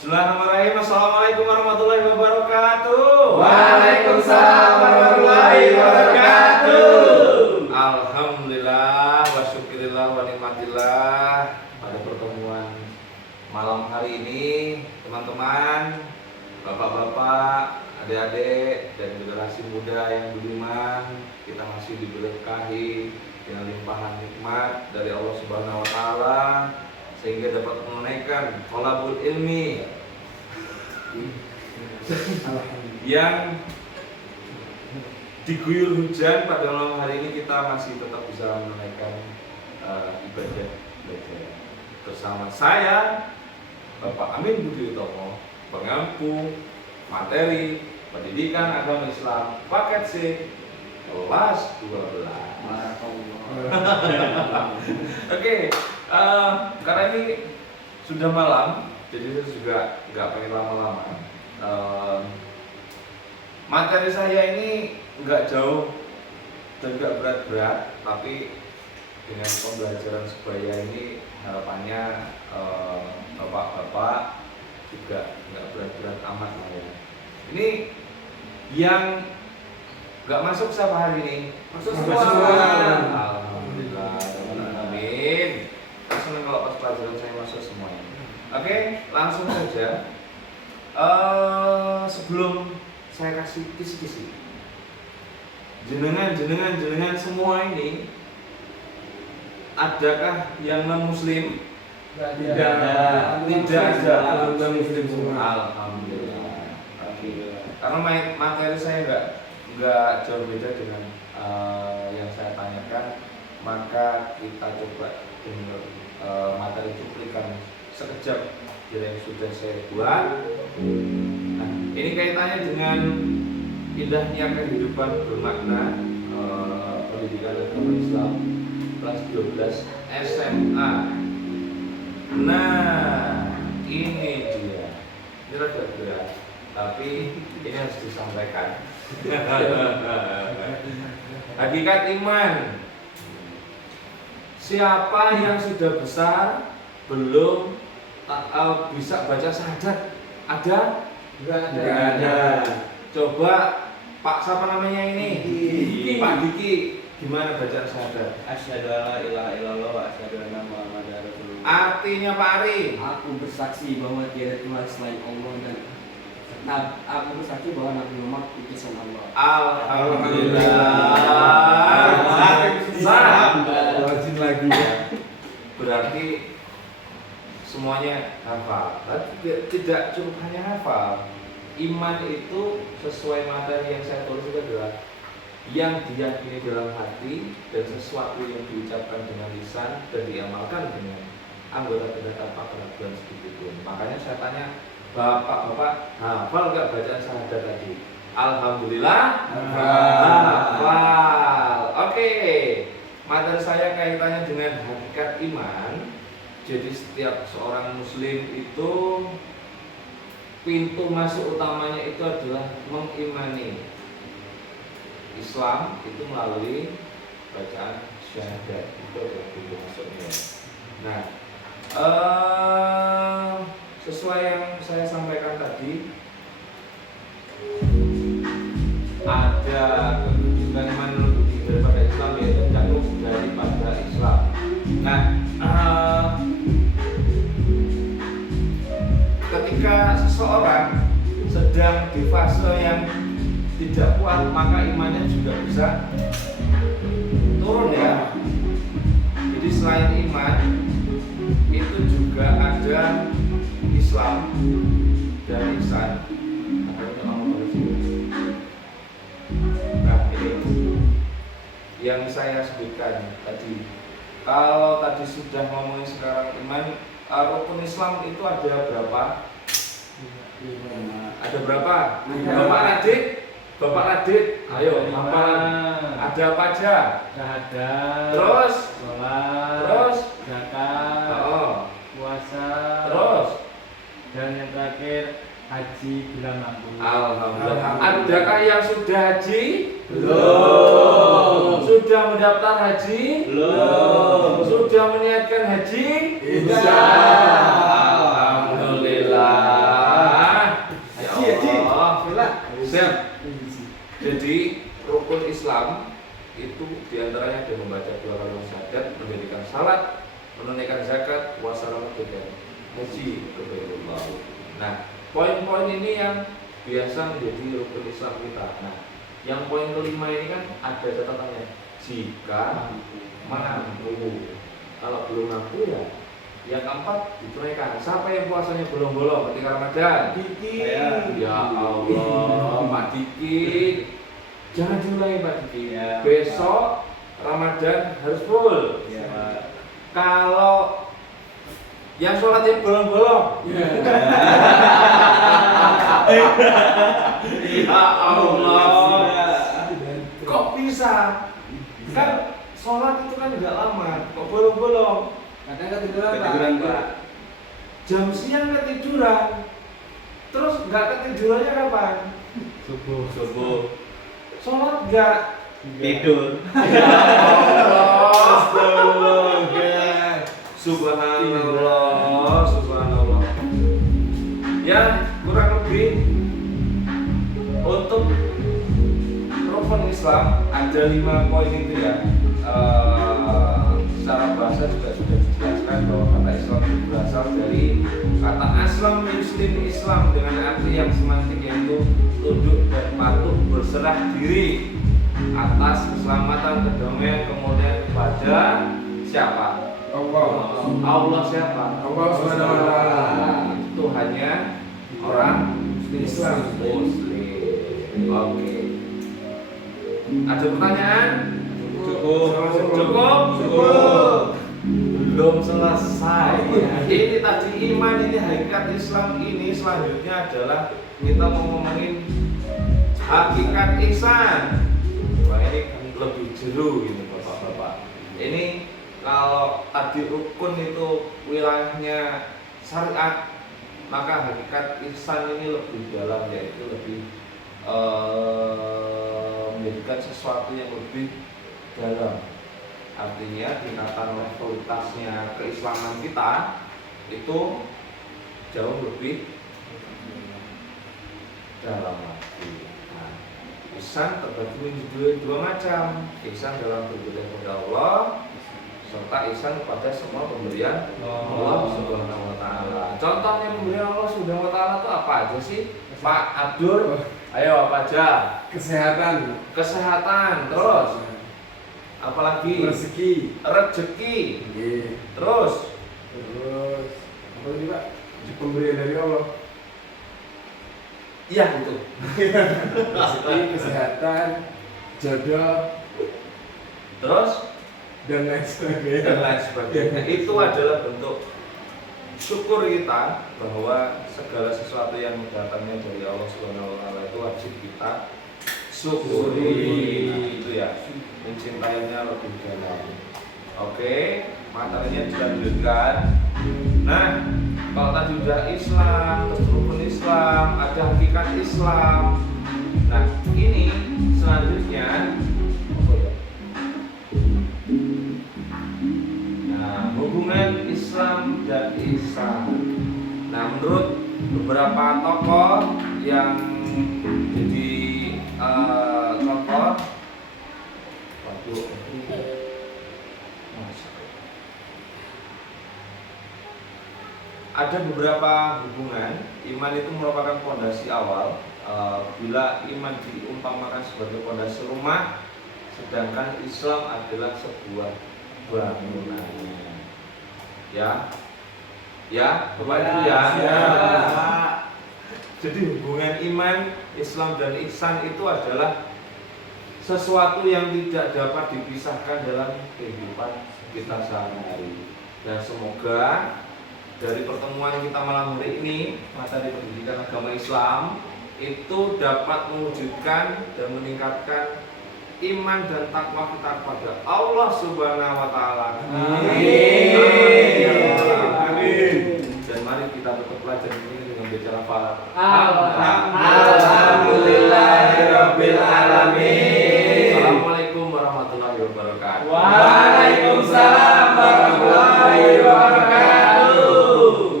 Bismillahirrahmanirrahim. Assalamualaikum warahmatullahi wabarakatuh. Waalaikumsalam warahmatullahi wabarakatuh. Alhamdulillah wa syukurillah wa nikmatillah. Pada pertemuan malam hari ini, teman-teman, bapak-bapak, adik-adik, dan generasi muda yang budiman, kita masih diberkahi dengan limpahan nikmat dari Allah Subhanahu wa taala sehingga dapat menunaikan thalabul ilmi yang diguyur hujan pada malam hari ini. Kita masih tetap bisa menunaikan ibadah belajar bersama saya Bapak Amin Budi Utomo, pengampu materi pendidikan agama Islam paket C kelas 12. Oke, karena ini sudah malam, jadi saya juga nggak pengen lama-lama. Materi saya ini nggak jauh dan nggak berat-berat, tapi dengan pembelajaran sebaya ini harapannya bapak-bapak juga nggak berat-berat amat lah ya. Ini yang nggak masuk siapa hari ini? Masuk semua. Alhamdulillah. Amin. Senang kalau pas pelajaran saya masuk semuanya. Oke, langsung saja. Sebelum saya kasih kisi-kisi, jenengan semua ini, adakah yang non muslim? Tidak ada. Non muslim semua. Alhamdulillah. Karena materi saya nggak jauh beda dengan yang saya tanyakan, maka kita coba dengar materi cuplikan sekejap yang sudah saya buat. Nah, ini kaitannya dengan indahnya kehidupan bermakna pendidikan agama Islam kelas 12 SMA. Nah, ini dia. Ini rada berat, tapi ini harus disampaikan. Hakikat iman. Siapa yang sudah besar belum bisa baca syahadat? Ada? Enggak ada. Coba Pak, siapa namanya ini? Diki. Pak Diki, gimana baca syahadat? Asyhadu alla ilaha illallah wa asyhadu anna muhammadar rasulullah. Artinya Pak Ari? Aku bersaksi bahwa tiada Tuhan selain Allah dan aku bersaksi bahwa Nabi Muhammad utusan Allah. Alhamdulillah. Rajin lagi ya. Berarti semuanya hafal. Tidak cukup hanya hafal. Iman itu sesuai materi yang saya tulis itu adalah yang diyakini dalam hati dan sesuatu yang diucapkan dengan lisan dan diamalkan dengan anggota badan tanpa keraguan sedikit pun. Makanya saya tanya, Bapak-bapak hafal gak bacaan syahadat tadi? Alhamdulillah hafal. Oke, materi saya kaitannya dengan hakikat iman. Jadi setiap seorang muslim itu pintu masuk utamanya itu adalah mengimani Islam itu melalui bacaan syahadat. Itu adalah pintu masuknya. Nah, sesuai yang saya sampaikan tadi, ada kedudukan iman lebih daripada Islam, yaitu jatuh daripada Islam. Nah, ketika seseorang sedang di fase yang tidak kuat, maka imannya juga bisa turun ya. Jadi selain iman itu juga ada Islam dan ihsan. Nah, ini yang saya sebutkan tadi. Kalau tadi sudah ngomongin sekarang iman, rukun Islam itu ada berapa? Ada berapa? Bapak Radit, ayo hafalan. Ada apa aja? Syahadat. Terus? Sholat. Terus? Zakat. Puasa. Terus? Dan yang terakhir haji bila mampu. Alhamdulillah. Adakah yang sudah haji? Belum. Sudah mendaftar haji? Belum. Sudah meniatkan haji? Insya. Alhamdulillah. Di antaranya ada membaca 2 kalimat syahadat, mendirikan salat, menunaikan zakat, puasa Ramadan, dan haji ke Baitullah. Nah, poin-poin ini yang biasa menjadi rukun Islam kita. Nah, yang poin kelima ini kan ada catatannya, jika mampu. Kalau belum mampu ya yang keempat ditunaikan. Siapa yang puasanya bolong-bolong ketika Ramadan? Diki. Ya Allah, Pak Diki, jangan diulangi Pak Diki. Ya, Besok Ramadan harus full. Ya, Pak. Kalau yang sholatnya bolong-bolong, ya Allah, kok bisa? Kan sholat itu kan nggak lama, kok bolong-bolong? Kadang ketiduran Ketiduran, Pak. Pak. Jam siang ketiduran, terus nggak ketidurannya kapan? Subuh. Sholat nggak? Tidur. Astaga. Subhanallah, subhanallah. Ya, kurang lebih untuk rukun Islam ada 5 poin itu ya. Secara bahasa juga sudah dijelaskan bahwa kata Islam itu berasal dari kata aslam muslim Islam dengan arti yang semantik, yaitu tunduk dan patuh berserah diri atas keselamatan, kedamaian, kemuliaan kepada siapa? Allah siapa? Allah Subhanahu wa ta'ala. Itu hanya orang Islam Muslim. Oke. Ada pertanyaan? Cukup. Belum selesai. Ini tadi iman, ini hakikat Islam. Ini selanjutnya adalah kita mau ngomongin hakikat ihsan. Wah, ini lebih jero ini Bapak-bapak. Ini kalau tadi rukun itu wilayahnya syariat, maka hakikat ihsan ini lebih dalam, yaitu lebih menjadikan sesuatu yang lebih dalam. Artinya tingkatan levelitasnya keislaman kita itu jauh lebih dalam lagi. Nah, ihsan terbagi menjadi 2 macam. Ihsan dalam beribadah kepada Allah, serta ihsan kepada semua pemberian Allah Subhanahu wa ta'ala. Contohnya pemberian Allah Subhanahu wa ta'ala itu apa aja sih? Pak Abdur, ayo apa aja? Kesehatan, terus apalagi? Rezeki. Terus apa tadi Pak? Pemberian dari Allah. iya gitu. Rezeki, kesehatan, jodoh, Terus dan lain sebagainya. dan lain sebagainya. Itu adalah bentuk syukur kita bahwa segala sesuatu yang datangnya dari Allah Subhanahu wa ta'ala itu wajib kita syukuri. Itu ya, mencintainya lebih dalam. Oke, materinya dilanjutkan. Nah, kalau tadi udah Islam, terus rukun Islam, ada hakikat Islam. Nah, ini selanjutnya apa ya? Nah, hubungan Islam dan ihsan. Nah, menurut beberapa tokoh yang jadi contoh, waduh, ada beberapa hubungan. Iman itu merupakan fondasi awal. Bila iman diumpamakan sebagai fondasi rumah, sedangkan Islam adalah sebuah bangunan. Ya, Bapak Ibu ya. Jadi hubungan iman, Islam dan ihsan itu adalah sesuatu yang tidak dapat dipisahkan dalam kehidupan kita sehari-hari. Dan semoga dari pertemuan kita malam hari ini, materi pendidikan agama Islam, itu dapat mewujudkan dan meningkatkan iman dan takwa kita kepada Allah Subhanahu wa ta'ala. Amin. Dan mari kita tutup pelajaran ini dengan baca lafaz.